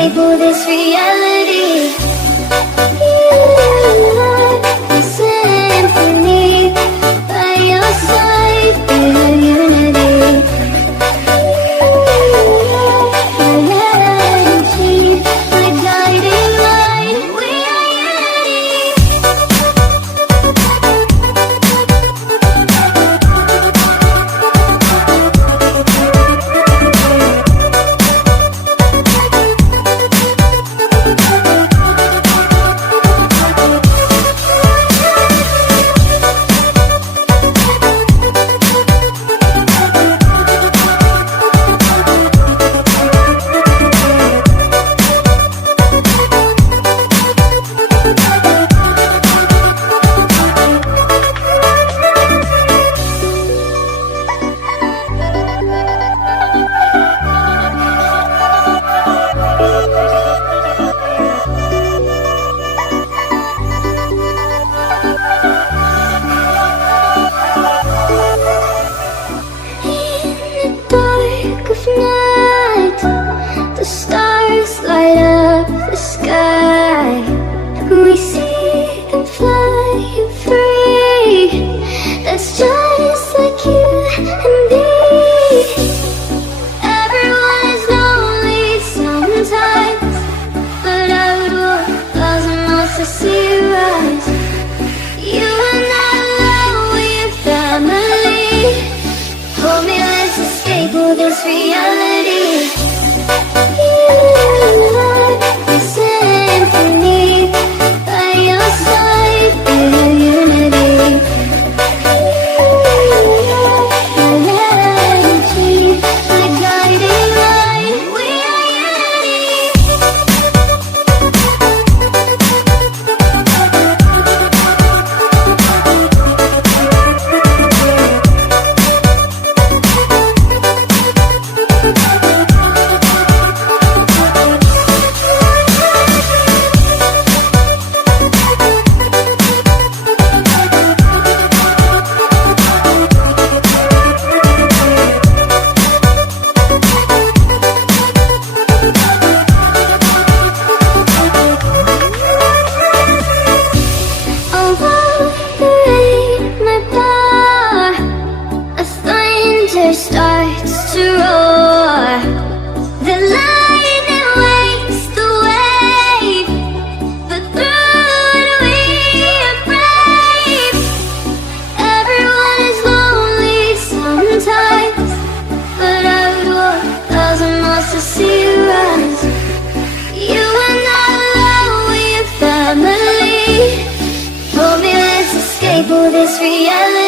escape all this reality. You are the symphony, by your side, in a unity. My energy, my guiding light, we are unity. Of night, the stars light up the sky. We see them flying free. That's just like you and me. Everyone is lonely sometimes, but I would walk 1,000 miles to see you rise. You are not alone, we're family. Hold me, let's escape all this reality. You are the symphony, by your side, in a unity. My energy, my guiding light, we are unity. Starts to roar. The lightning wakes the wave, but through it we are brave. Everyone is lonely sometimes, but I would walk 1,000 miles to see you rise. You are not alone, we're family. Hold me, let's escape all this reality.